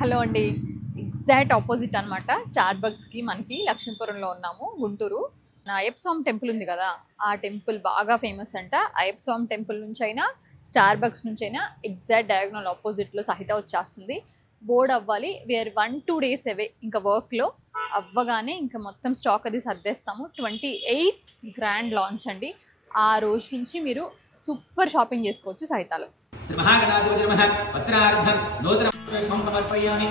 Hello అండి. Exact opposite అనమాట star బక్స్కి. మనకి లక్ష్మీపురంలో ఉన్నాము, గుంటూరు. అయ్యప్ప స్వామి టెంపుల్ ఉంది కదా, ఆ టెంపుల్ బాగా ఫేమస్ అంట. అయ్యప్ప స్వామి టెంపుల్ నుంచి అయినా స్టార్ బక్స్ నుంచి అయినా ఎగ్జాక్ట్ డయాగ్నల్ ఆపోజిట్లో సహిత వచ్చేస్తుంది. బోర్డ్ అవ్వాలి, వేర్ 1-2 days అవే ఇంకా వర్క్లో. అవ్వగానే ఇంకా మొత్తం స్టాక్ అది సర్దేస్తాము. 28 గ్రాండ్ లాంచ్ అండి. ఆ రోజు నుంచి మీరు సూపర్ షాపింగ్ చేసుకోవచ్చు సహితాలో. శ్రీ మహాగణాధిపతి నమః. వస్త్రార్థం నూతన సమర్పయామి.